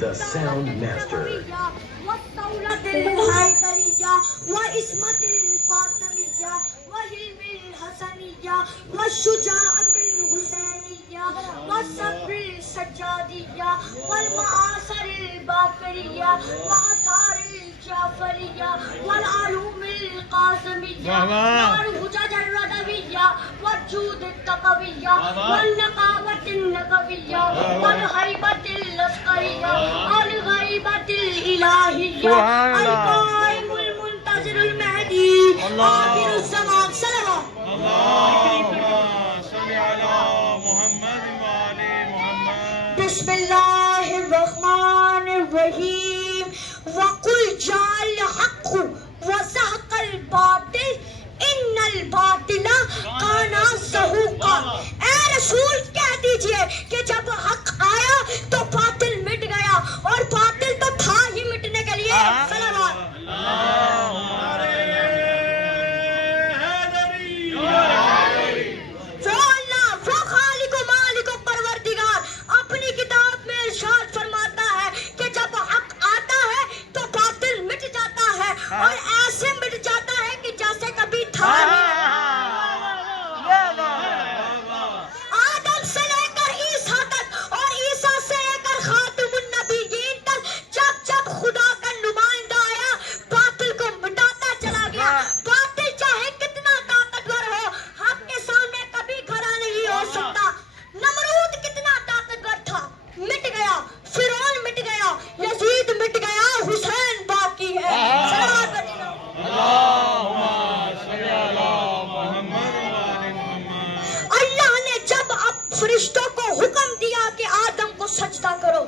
The Sound Master. والشجاعة الحسينية والصبر السجادية والمآثر الباقرية وآثار الجعفرية والعلوم القاسمية والهجج الردوية والجود التقوية والنقاوة النقوية والهيبة العسكرية والغيبة الإلهية القائم المنتظر المهدي آخر الزمان. صلوات بسم الله الرحمن الرحيم. وقل جاء الحق وزهق الباطل ان الباطل كان زهوقا. اے رسول کہہ دیجئے کہ جب حق آیا تو باطل مٹ گیا اور باطل تو تھا ہی مٹنے کے لیے. صلوات اور ایسے مٹ جاتا ہے کہ جیسے کبھی تھا. آدم سے لے کر عیسیٰ تک اور عیسیٰ سے لے کر خاتم النبیین تک جب جب خدا کا نمائندہ آیا باطل کو مٹاتا چلا گیا. باطل چاہے کتنا طاقتور ہو حق کے سامنے کبھی کھڑا نہیں ہو سکتا. نمرود کتنا طاقتور تھا مٹ گیا. فرعون مٹ گیا. یزید مٹ گیا. حسین باقی ہے. اللہ نے جب اب فرشتوں کو حکم دیا کہ آدم کو سجدہ کرو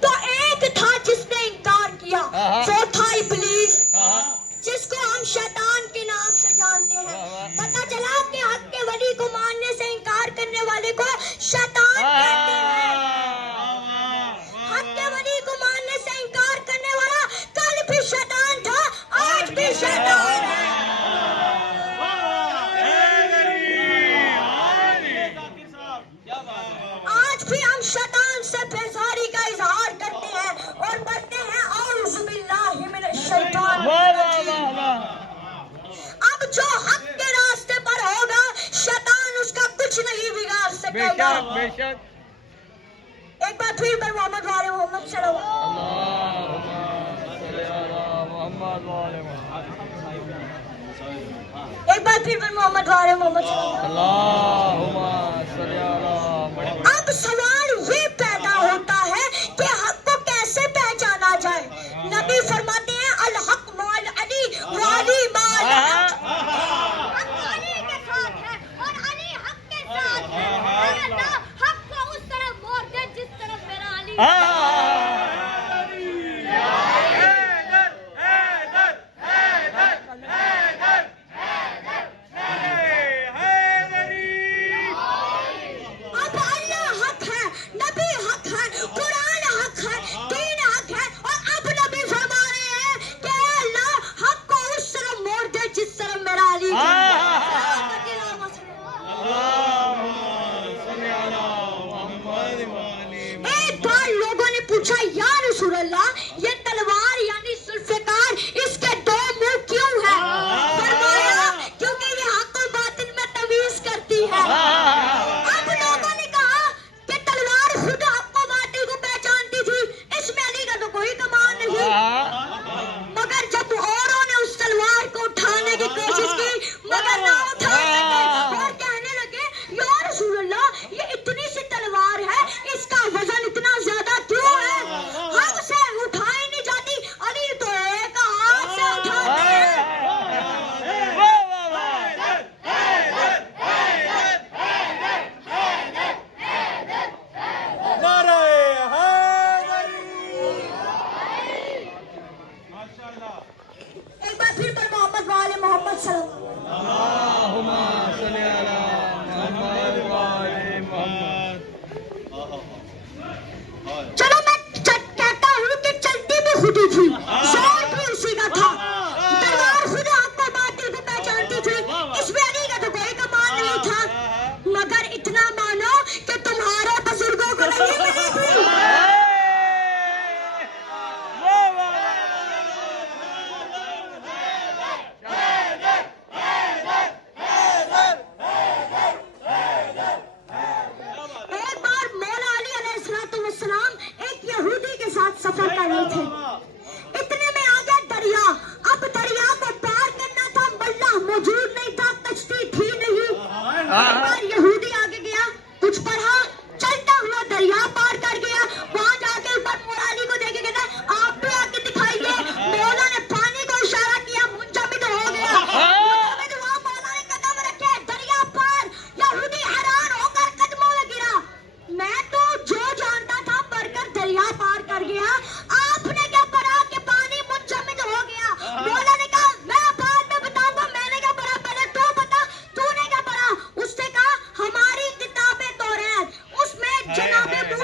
تو ایک تھا جس نے انکار کیا. وہ تھا ابلیس جس کو ہم شیطان کے نام سے جانتے ہیں. پتہ چلا کہ حق کے ولی کو ماننے سے انکار کرنے والے کو شیطان کہتے ہیں. حق کے ولی کو ماننے سے انکار کرنے والا کل بھی شیطان تھا آج بھی شیطان ہے. آج بھی ہم شیطان سے بیزاری کا اظہار کرتے ہیں اور پڑھتے ہیں اعوذ باللہ من الشیطان الرجیم. اب جو حق کے راستے پر ہوگا شیطان اس کا کچھ نہیں بگاڑ سکے گا. ایک بار پھر پر محمد والے محمد صلی اللہ ایک بار پھر پر محمد والے محمد صلی اللہ. اب سوال یہ پیدا ہوتا ہے کہ حق کو کیسے پہچانا جائے. نبی فرماتے ہیں الحق مال علی وعلی مال حق. حق علی کے ساتھ ہے اور علی حق کے ساتھ ہے. حق کو اس طرف موڑ دے جس طرف میرا علی.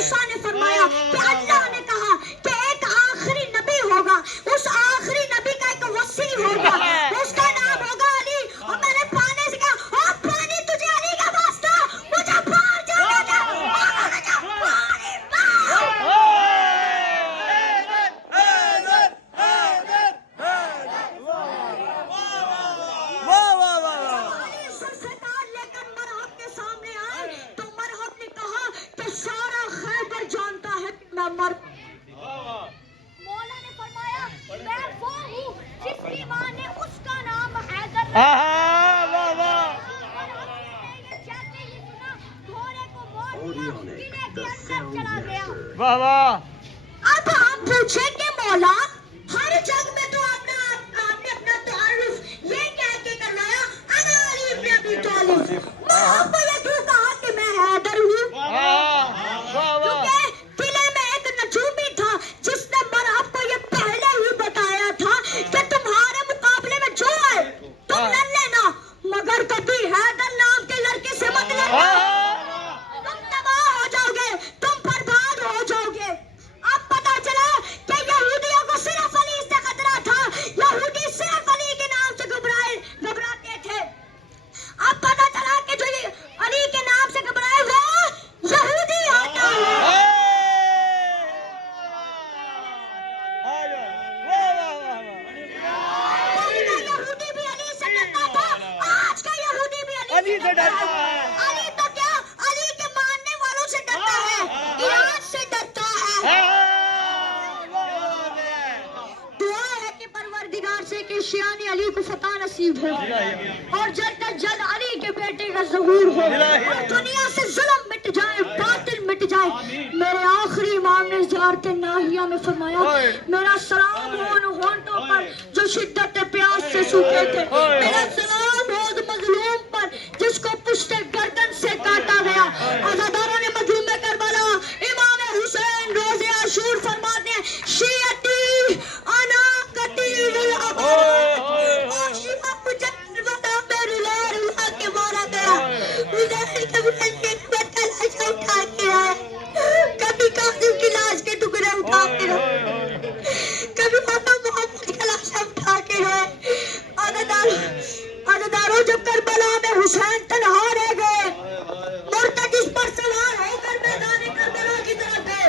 موسیٰ نے فرمایا کہ اللہ نے کہا کہ ایک آخری نبی ہوگا, اس آخری نبی کا ایک وسیع ہوگا, اس کا نام ہوگا علی. اور میں نے پانی سے کہا اور پانی تجھے علی کا واسطہ, مجھے باہر جانے دے, پانی باہر. سرکار لے کر مرحب کے سامنے آئے تو مرحب نے کہا کہ سارا خیبر جانتا ہے کہ میں مولا نے فرمایا میں وہ ہوں جس کی ماں نے اس کا نام حیدر جیسے ہی سنا گھوڑے کو موڑ دیا, قلعے کے اندر چلا گیا. اب ہم پوچھیں کہ مولا ہر جنگ میں تو آپ نے اپنا تعارف یہ کہہ کے کروایا انا علی ابن ابی طالب, آپ کو یہ کیوں کہا کہ میں حیدر ہوں؟ کیونکہ قلعے میں ایک نجومی تھا جس نے مرحب کو یہ پہلے ہی بتایا تھا کہ تمہارے مقابلے میں جو ہے تم لڑ لینا, مگر کبھی حیدر نام کے لڑکے سے مت لڑنا, تم تباہ ہو جاؤ گے, تم برباد ہو جاؤ گے. اب پتا چلا کہ یہودیوں کو صرف علی سے خطرہ تھا, یہودی صرف علی کے نام سے گھبراتے تھے. اب پتا چلا کہ جو علی کے نام سے گھبرائے وہ یہودی ہوتا ہے. یہودی بھی علی سے ڈرتا تھا, آج کا یہودی بھی علی سے ڈرتا ہے. علی تو کیا, علی کے ماننے والوں سے ڈرتا ہے, ایران سے ڈرتا ہے. دعا ہے کہ پروردگار سے کہ شیان علی کو فتح نصیب ہو اور جلد از جلد علی کے بیٹے کا ظہور ہو اور دنیا سے ظلم مٹ جائے, باطل مٹ جائے. میرے آخری امام نے زیارت ناہیہ میں فرمایا میرا سلام ہو ان ہونٹوں پر جو شدت پیاس سے سوکھے تھے, میرا سلام ہو اس مظلوم پر جس کو پشت گردن سے کاٹا گیا. عزاداروں نے مظلوم کربلا امام حسین روز عاشور فرماتے ہیں شیعتی انا قتیل الاباد, اور شیعہ مجدد وطا میں رلا رلا کے مارا گیا. اٹھا کے آئے, کبھی قاسم کی لاش کے ٹکڑے اٹھا کے رہے, کبھی مولا محمد کا لاش اٹھا کے رہے. عزاداروں جب کربلا میں حسین تنہا رہ گئے, مرتد اس پر سوار ہو کر میدان کربلا کی طرف گئے.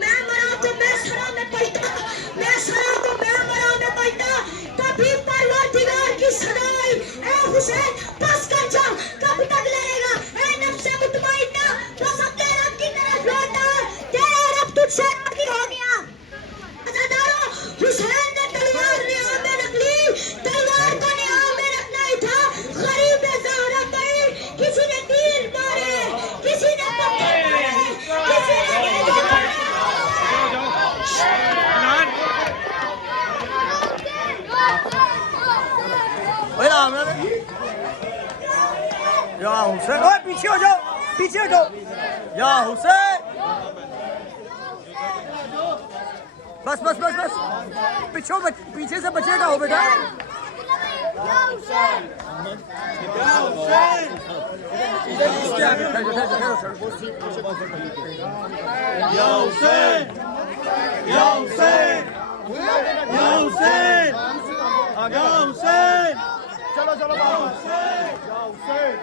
میں مرا تو میں سرا میں پلٹا, میں سرا تو میں مرا میں پلٹا. کبھی پروردگار کی صدا آئی اے حسین بس کر جا, کب تک لڑے گا اے نفس مطمئنہ, بس اپنے رب کی طرف لوٹا, تیرا رب تجھ سے راضی ہو گیا. عزاداروں حسین نے تلوار نیا میں رکھ لی, تلوار کو نیا میں رکھنا ہی تھا. غریب زہرا گئی, کسی نے تیر مارے, کسی نے پتھر مارے, کسی نے یا حسین, پیچھے ہو جاؤ, پیچھے ہو جاؤ. یا حسین, بس بس بس بس, پیچھے سے بچے گا ہو بیٹا. یا حسین, یا حسین, یا حسین, یا حسین, یا حسین, یا حسین, چلو چلو یا حسین, یا حسین,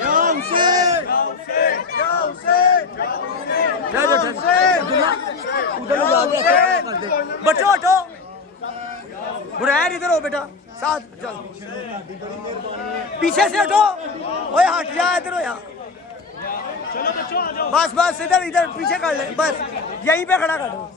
یا حسین, یا حسین, یا حسین, بچو ہٹو, برائے ادھر ہو بیٹا, ساتھ چل, پیچھے سے ہٹو, اوے ہٹ جا, ادھر ہو یا, بس بس ادھر ادھر پیچھے کر لے, بس یہیں پہ کھڑا کر دو.